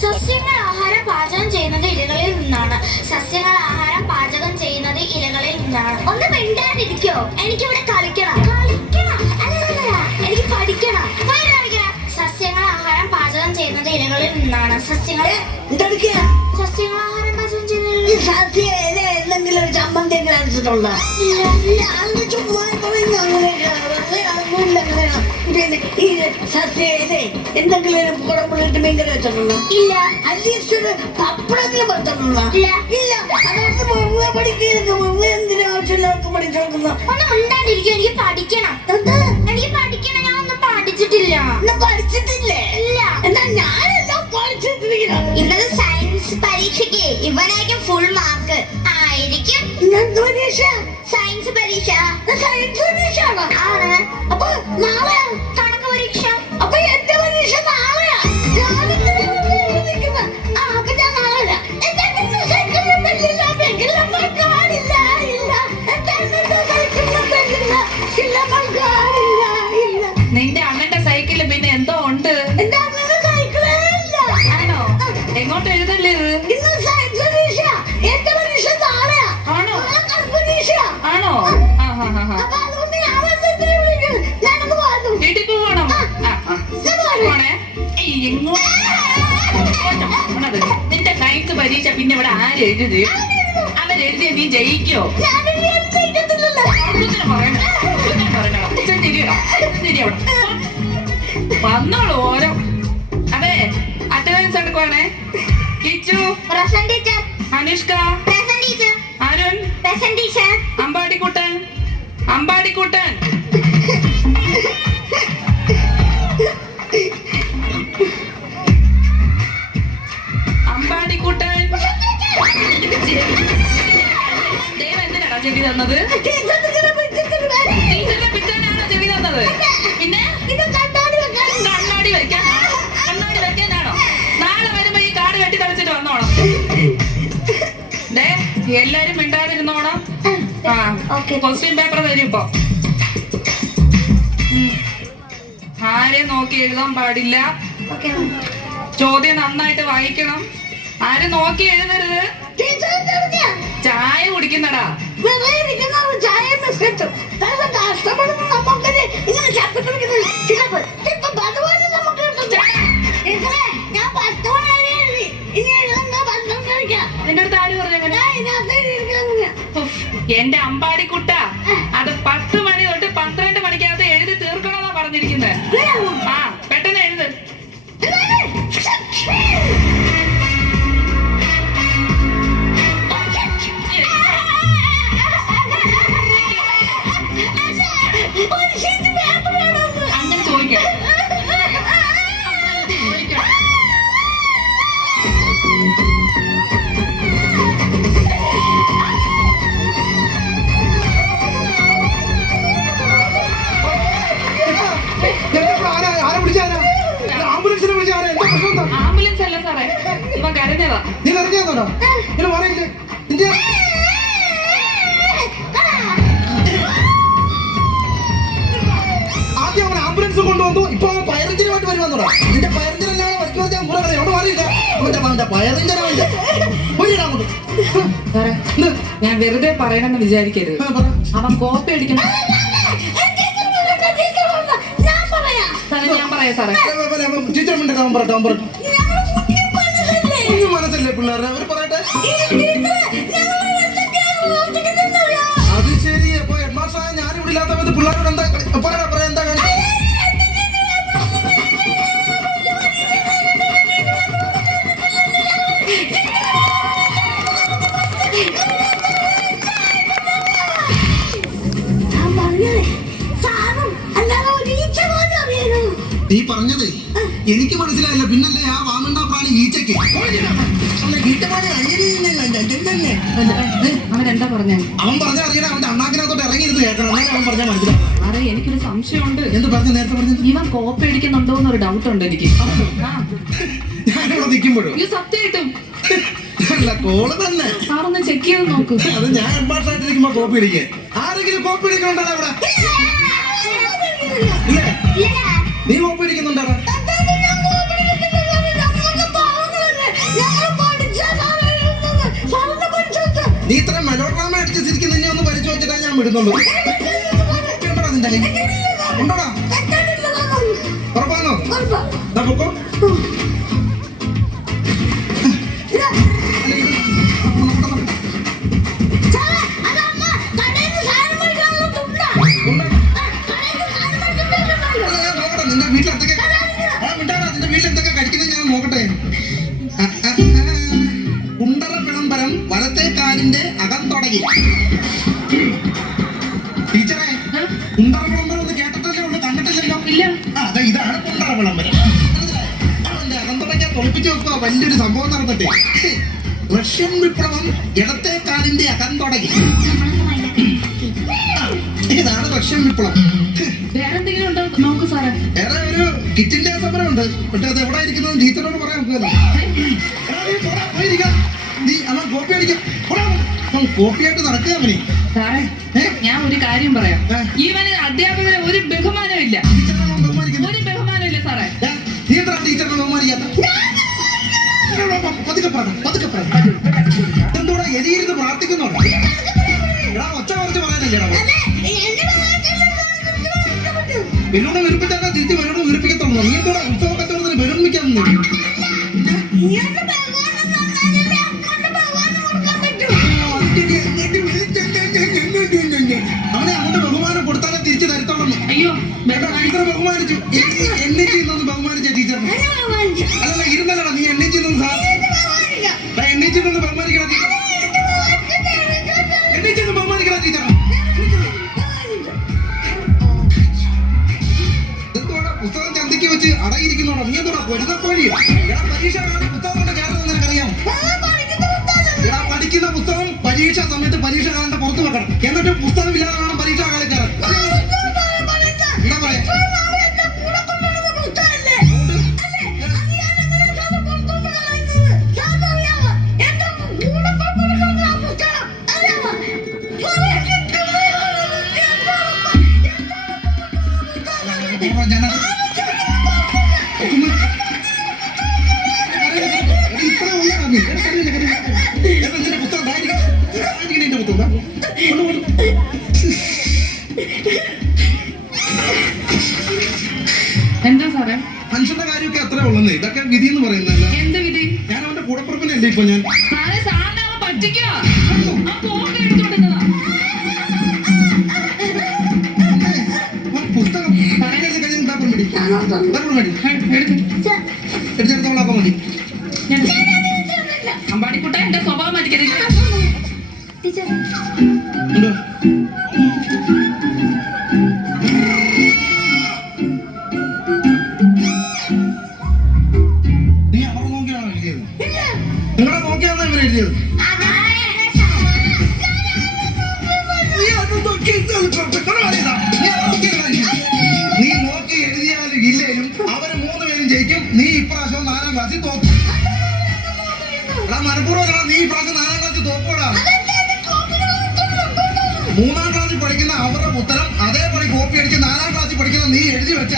സസ്യങ്ങൾ ആഹാരം പാചകം ചെയ്യുന്നത് ഇലകളിൽ നിന്നാണ്. സസ്യങ്ങൾ ആഹാരം പാചകം ചെയ്യുന്നത് ഇലകളിൽ നിന്നാണ്. ഒന്ന് മിണ്ടാണ്ടിരിക്കോ? എനിക്കിവിടെ കളിക്കണം. അല്ലല്ല, എനിക്ക് പഠിക്കണം. സസ്യങ്ങൾ ആഹാരം പാചകം ചെയ്യുന്നത് ഇലകളിൽ നിന്നാണ്. സസ്യങ്ങൾ ആഹാരം പാചകം ചെയ്യുന്നത് എന്തെങ്കിലും ഒരു ചമ്മന്തി അടിച്ചിട്ടുള്ള പിന്നെ ഈ സസ്യയിലെ എന്തെങ്കിലും ഒരു കുടമ്പുള്ളിട്ട് മീൻകറി വെച്ചിട്ടുണ്ടോ? ഇല്ല. അറ്റ്ലീസ്റ്റ് ഒരു പപ്പടത്തിന് പറ്റുന്നുണ്ടോ? ഇല്ല. അതായത് പഠിക്കുന്നത് എന്തിനാ ആവശ്യമില്ലാർക്ക് പഠിച്ചു കൊടുക്കുന്ന? ഒന്ന് മിണ്ടാണ്ടിരിക്കും. എനിക്ക് പഠിക്കണം. എനിക്ക് പഠിക്കണം. ഞാൻ ഒന്നും പഠിച്ചിട്ടില്ല. പഠിച്ചിട്ടില്ലേ? ഇല്ല. എന്നാ ഞാനെല്ലാം പഠിച്ചിട്ടിരിക്കണം. ഇന്നത്തെ സയൻസ് പരീക്ഷയ്ക്ക് ഇവനായിരിക്കും ഫുൾ മാർക്ക് ആയിരിക്കും. സയൻസ് പരീക്ഷ. സയൻസ് പരീക്ഷയാണോ? ആണ്. അപ്പൊ നാളെ കണക്ക് പരീക്ഷ. അപ്പൊ എന്റെ പരീക്ഷ നാളെയാ. അപ്പൊ ഞാൻ നാളെ നിന്റെ അണ്ണന്റെ സൈക്കിളിൽ പിന്നെ എന്തോ ഉണ്ട്. എന്റെ അമ്മയുടെ സൈക്കിളേ ഇല്ല. ആണോ? എങ്ങോട്ട് എഴുതല്ലേ ഇത്? ഇന്ന് സയൻസ് പരീക്ഷ. എന്റെ പരീക്ഷ നാളെയാ. ആണോ? പരീക്ഷ ആണോ? അപ്പൊ അതുകൊണ്ട് ഞാൻ എന്തിനാ വിളിക്കുന്നത്? ഞാനൊന്ന് പറഞ്ഞു വീട്ടിൽ പോകണം. പോണേ. എങ്ങോട്ട് നിന്റെ സയൻസ് പരീക്ഷ പിന്നെ ഇവിടെ ആരെഴുതി? അവരെഴുതിയ നീ ജയിക്കോ? വന്നോളൂ ഓരോ. അതെ, അറ്റൻഡൻസ് എടുക്കുവാണേ. കിച്ചു, അനുഷ്ക, അരുൺ, അമ്പാടിക്കുട്ടൻ. ദൈവം എന്തിനാടാ ചെവി തന്നത്? ടീച്ചറിന്റെ പിറ്റേനാണോ ചെവി തന്നത്? പിന്നെ കണ്ണാടി വെക്കാനാണോ? നാളെ വരുമ്പോ ഈ കാട് വെട്ടി തളിച്ചിട്ട് വന്നോണം. എല്ലാരും മിണ്ടാതിരുന്നോണം. ക്വസ്റ്റ്യൻ പേപ്പർ തരും ഇപ്പൊ. ആരെയും നോക്കി എഴുതാൻ പാടില്ല. ചോദ്യം നന്നായിട്ട് വായിക്കണം. ആരും നോക്കി എഴുതരുത്. ചായ കുടിക്കുന്നടാ. ചായ ബിസ്ക്കറ്റും കഷ്ടപ്പെടുന്നു. നമുക്കത് ഇങ്ങനെ ഞാൻ 10 മണി എഴുതി. ഇനി എഴുതുന്ന 12 കഴിക്കാം. നിന്റെ അടുത്ത് ആര് പറഞ്ഞു? എന്റെ അമ്പാടിക്കുട്ട, അത് 10 മണി തൊട്ട് 12 മണിക്കകത്ത് എഴുതി തീർക്കണമെന്നാ പറഞ്ഞിരിക്കുന്നത്. ആ, പെട്ടെന്ന് എഴുത്. അങ്ങനെ ചോദിക്കാം. ആംബുലൻസ് അല്ല സാറേ, ഇവൻ കരഞ്ഞതാ. നീ കരഞ്ഞാന്നോടാ? ഇങ്ങനെ പറയില്ലേ? ആദ്യം അവൻ ആംബുലൻസ് കൊണ്ടുവന്നു. ഇപ്പൊ അവൻ പയറിഞ്ചനുമായിട്ട് വരുവാന്നോടാ. നിന്റെ പയറിഞ്ചനെല്ലാം വയ്ക്കുന്നത് ഞാൻ കൂടെ എവിടെ പറയില്ല. അവന്റെ പയറിഞ്ചനാവില്ല. സാറേ, ഞാൻ വെറുതെ പറയണമെന്ന് വിചാരിക്കരുത്. അവൻ കോപ്പി അടിക്കണം. സാറേ, ഞാൻ പറയാം സാറേ. ടീച്ചർ അവൻ പറയട്ടെ. മനസ്സല്ലേ പിള്ളേരുടെ? അവര് പറയട്ടെ. അത് ശരി. അപ്പൊ ഹെഡ്മാസ്റ്റർ ഞാനിവിടെ ഇല്ലാത്ത പിള്ളേരോട് എന്താ പറയാ? എന്താ കാണിച്ചു? നീ പറഞ്ഞതേ എനിക്ക് മനസ്സിലായില്ല. പിന്നല്ലേ ആ വാമണ്ടാ പ്രാണി ഈച്ചയ്ക്ക് അവൻ എന്താ പറഞ്ഞേ? അവൻ പറഞ്ഞ അറിയണം. അവന്റെ അണ്ണാക്കിനകത്തോട്ട് ഇറങ്ങിയിരുന്ന് കേൾക്കണം. എന്നാലും അവൻ പറഞ്ഞാൽ മനസ്സിലാവും. സാറേ, എനിക്കൊരു സംശയമുണ്ട്. എന്ത് പറഞ്ഞു? നേരത്തെ പറഞ്ഞു ഇവൻ കോപ്പി അടിക്കുന്നുണ്ടോ എന്നൊരു ഡൗട്ട് ഉണ്ട് എനിക്ക്. ഞാനിവിടെ നിൽക്കുമ്പോഴും സത്യമായിട്ടും കോള് തന്നെ. സാറൊന്ന് ചെക്ക് ചെയ്ത് നോക്കൂ. അത് ഞാൻ എംബാസായിട്ടിരിക്കുമ്പോ കോപ്പി അടിക്കേ. ആരെങ്കിലും കോപ്പി അടിക്കണുണ്ടോ അവിടെ? ഇല്ലേ? നീ കോപ്പി അടിക്കുന്നുണ്ടോ? വിടുന്നുള്ളൂ. ഉണ്ടോടാ നിന്റെ കയ്യിൽ? ഉണ്ടോടാ? ഉറപ്പാണോ? ദാ പൊക്കോ. നിന്റെ വീട്ടിൽ എന്തൊക്കെ നിന്റെ വീട്ടിൽ എന്തൊക്കെ കഴിക്കുന്നത് ഞാൻ നോക്കട്ടെ. കുണ്ടറ വിളംബരം വലത്തെ കാലിന്റെ അകം തുടങ്ങി. ടീച്ചറെ, കുണ്ടറ വിളംബരം ഒന്ന് കേട്ടിട്ടല്ലേ ഉള്ളൂ, കണ്ടിട്ടില്ലല്ലോ. ഇല്ല. അതെ, ഇതാണ് കുണ്ടറ വിളംബരം. അവന്റെ അകം തുടങ്ങിയാൽ തൊളിപ്പിച്ച് വെക്കുക, വലിയൊരു സംഭവം നടന്നിട്ട്. റഷ്യൻ വിപ്ലവം ഇടത്തെ കാലിന്റെ അകം തുടങ്ങി. ഇതാണ് റഷ്യൻ വിപ്ലവം. വേറെന്തെങ്കിലും ഉണ്ടോ നോക്കൂ സാറേ. വേറെ ഒരു കിച്ചന്റെ സമരമുണ്ട്, പക്ഷെ അത് എവിടെ ഇരിക്കുന്നത് ടീച്ചറോട് പറയാൻ നോക്കുമല്ലോ. നീ അവൻ കോപ്പി അടിക്കാം, കോപ്പിയായിട്ട് നടക്കുക അവന്. സാറേ, ഞാൻ ഒരു കാര്യം പറയാം. ഇവന് അധ്യാപകരെ ഒരു ബഹുമാനവും ഇല്ല. ഒരു ബഹുമാനം ഇല്ല സാറേ. നീ എത്ര ടീച്ചറിനെ ബഹുമാനിക്കാത്ത? പതുക്കെ പറ. എന്തോടാ എരിയിരുന്ന് പ്രാർത്ഥിക്കുന്നോടാ? ഒച്ച കുറച്ച് പറയാനല്ലേടാ? ബലൂണ് വീർപ്പിച്ചാൽ തിരിച്ച് ബലൂണ് വീർപ്പിക്കത്തുള്ളൂ. നീ എന്തോടാ ഉത്സവ കച്ചവടത്തിന് ബലൂൺ വിൽക്കാൻ അവനെ അങ്ങോട്ട് ബഹുമാനം കൊടുത്താലേ തിരിച്ചു തരത്തോളൂ. അയ്യോ, ടീച്ചർ ബഹുമാനിച്ചു. എന്നെ ചെയ്യുന്നൊന്ന് ബഹുമാനിച്ച ടീച്ചറിനെ. അല്ലല്ല, ഇരുന്നല്ലടാ നീ എന്നെ ചെയ്യുന്നു. എന്നെ ചെയ്യുന്നൊന്ന് ബഹുമാനിക്കണം ടീച്ചർ. എന്നെ ചെയ്യുന്നു ബഹുമാനിക്കണം ടീച്ചർ. പുസ്തകം ചന്തയ്ക്ക് വെച്ച് അടയിരിക്കുന്നോടാ. നീ എന്തോടാ കൊരുതക്കോഴിയോ? പരീക്ഷ പുസ്തകം കൊണ്ട് ചേർന്ന് നിനക്കറിയാം. പഠിക്കുന്ന പുസ്തകം പരീക്ഷ സമയത്ത് പരീക്ഷ കാലന്റെ പുറത്ത് വെക്കണം. എന്നിട്ട് പുസ്തകം ഇല്ലാതെ വേണം പരീക്ഷാ കാലം കയറാൻ. എന്താ പറയാ? എന്താ സാറേ? മനുഷ്യന്റെ കാര്യമൊക്കെ അത്ര ഉള്ളന്നേ. ഇതൊക്കെ വിധി എന്ന് പറയുന്നല്ല. എന്ത് വിധി? ഞാൻ അവന്റെ കൂടപ്പുറപ്പിനല്ലേ ഇപ്പൊ ഞാൻ. സാറേ, സാറിനെ അവൻ പറ്റിക്കോ. ആ കോപ്പി അടിച്ചു കൊടുക്കുന്നതാ. പുസ്തകം എടുത്തോളാക്കാൻ മതി. അമ്പാടിക്കുട്ട, എന്റെ സ്വഭാവം മരിക്കരുത്. ഉണ്ടോ? നീ അവർ നോക്കിയാണോ എഴുതിയത്? നിങ്ങളെ നോക്കിയാണോ ഇവർ എഴുതിയത്? നീ നോക്കി എഴുതിയാലും ഇല്ലേലും അവര് 3 പേരും ജയിക്കും. നീ ഇപ്രാവശ്യം 4ാം ക്ലാസ്സിൽ തോക്കും. മനഃപൂർവ്വം നീ ഇപ്രാവശ്യം 4ാം ക്ലാസ്സിൽ തോക്കൂടാ. 3ാം ക്ലാസ്സിൽ പഠിക്കുന്ന അവരുടെ ഉത്തരം അതേപടി കോപ്പി അടിച്ച് 4ാം ക്ലാസ്സിൽ പഠിക്കുന്ന നീ എഴുതി വെച്ച